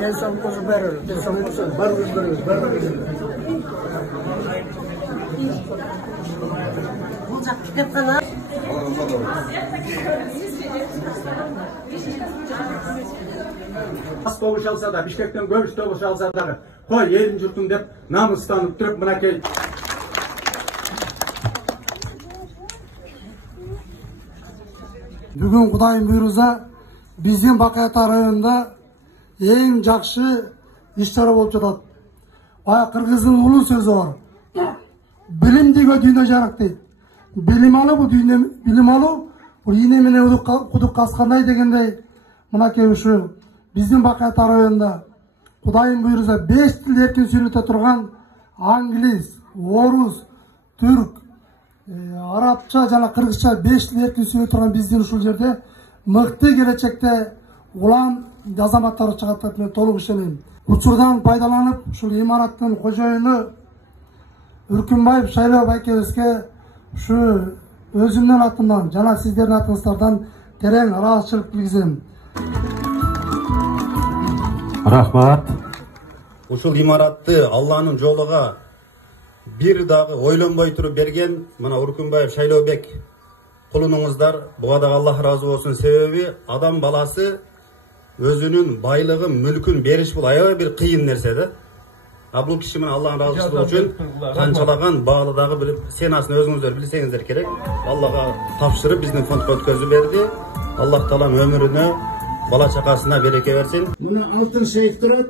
En son kuzu verir. En son kuzu verir. Olacak kitapxana. As doğuş alsa da, Bişkekten görüş doğuş alsa da, koy yerin jurtun dep namuslanıp durup mınakey. Bugün Kudayım buyursa bizim Bakayata rayonunda en jakşı işler bolup жатат. Baya Kırgız'ın ulu sözü var. Bilim diye dünya jarak deydi. Bilim alı bu dünya, bilim alı bu yine mene kuduk kaskanday degендей mınakey şu bizim Bakayata rayonunda Kudayım buyursa 5 til erkin söylete turgan Angliz, Orus, Türk, Arapça jana Kırgızça 5 til erkin söylete turgan bizdin ушул жерде мыкты келечекте улан азаматтар чыгат деп мен толук ишенем. Учурдан пайдаланып, ушул имараттын кожоюну Үркүнбаев Шайлоо байкебизге ушу өзүмдүн атымдан жана сиздердин атыңыздардан терең ыраазычылык билгизем. Рахмат. Ушул имаратты Алланын жолуга бир дагы ойлонбой туруп берген мына Үркүнбаев Шайлообек кулунуңуздар. Буга дагы Аллах разы болсун. Себеби адам баласы өзүнүн байлыгын, мүлкүн бериш бул аябай бир кыйын нерсе да. Бул киши менен Аллахын ыраазычылыгы үчүн канчалаган баалы дагы бир сенасын өзүңүздөр билсеңиздер керек. Аллага тапшырып биздин фондко өткөзүп берди. Аллах таалам өмүрүнө, бала чакасына береке берсин. Мына алтын шейх турат.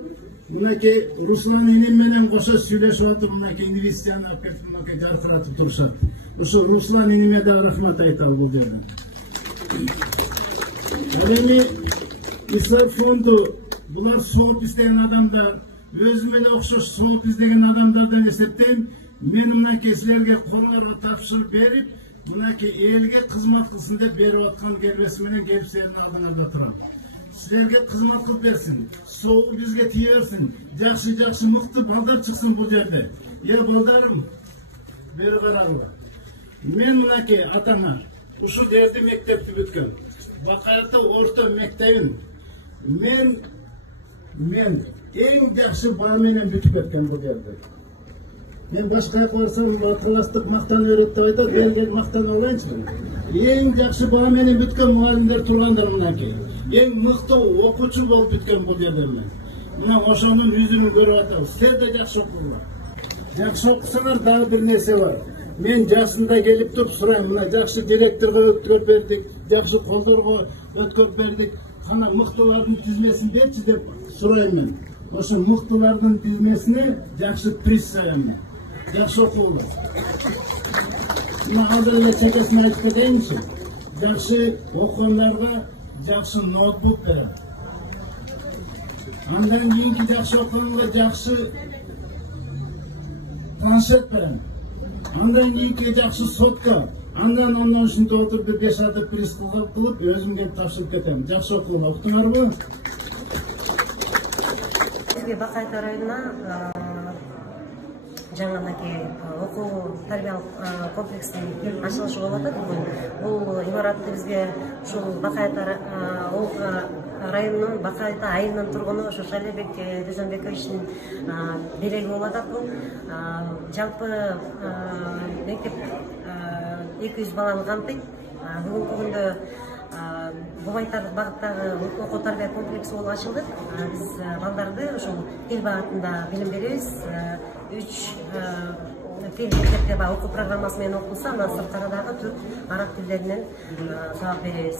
Мынакей Руслан инем менен кошо сүйлөшүп атып, мынакей инвестицияны алып кетип, мынакей жаркыратып турушат. Ошо Руслан инеме да рахмат айталы бул жерде. Эми Ислам фонду булар сооп издеген адамдар, өзүм эле окшош сооп издеген адамдардан эсептейм. Мен мынакей силерге колуңарга тапшырып берип, мынакей элге кызмат кылсын деп берип аткан келбеси менен келип силердин алдыңарда турам. Sizlerge kızmat kılıp versin, soğuğu bizge tiye versin, jakşı mıktı balдар çıksın bu yerde. Ya baldarım, beri kararlı. Men mınake atama, uşu yerde mektepti bütken. Bakayatı orta mektebin. Men en jakşı bağımıyla bütüp etken bu yerde. Men başka yaparsam akıllastık maktan öğretti ayda, dergel maktan olayınca. En jakşı bağımıyla bütken muhallimler turgandır mınake. En mıқты okuçu bol bütken bu yerden ben. Mına oşonun yüzünü görüp atабыз. Sizler de jakşı okuylar. Jakşı okusalar daha bir nesi var. Men жасында gelip turup surayım. Mına jakşı direktorga ötkürüp berdik, jakşı koldorgo ötkürüp berdik. Kana mıktıların tizmesini berçi dep surayım men. Oşo mıktıların tizmesine jakşı priz sayam men. Jakşı okuylar. Mına hazır ele çekesini aytıp keteyinçi. Jakşı okuyanlarga jakşı notebook berem. Andan keyinki jakşı okuyanlarga jakşı planşet berem. Andan keyinki jakşı sotka. Andan uşунда oturup bir 5-6 priz kılıp özüm gelip tapşırıp ketem. Jakşı okuyanlar uktуңарбы? Бизге Bakayata районуна жаңағыдай окуу тарбиялык комплексин ачылышы болуп атат бүгүн. Бул имаратты бизге ушул Bakayata районунун Bakayata айылынын тургуну ошо Шайлообек Дүйсөнбековичтин белеги болуп атат. Бул жалпы мектеп 200 баланы камтыйт. Бүгүнкү күндө Бубайтарлык багыттагы окуу тарбия комплекси болуп ачылды. Биз балдарды ушул тил багытында билим беребиз. 3 тил мектепте окуу программасы менен окулса, анан сырткары дагы түрк, араб тилдеринен сабак беребиз.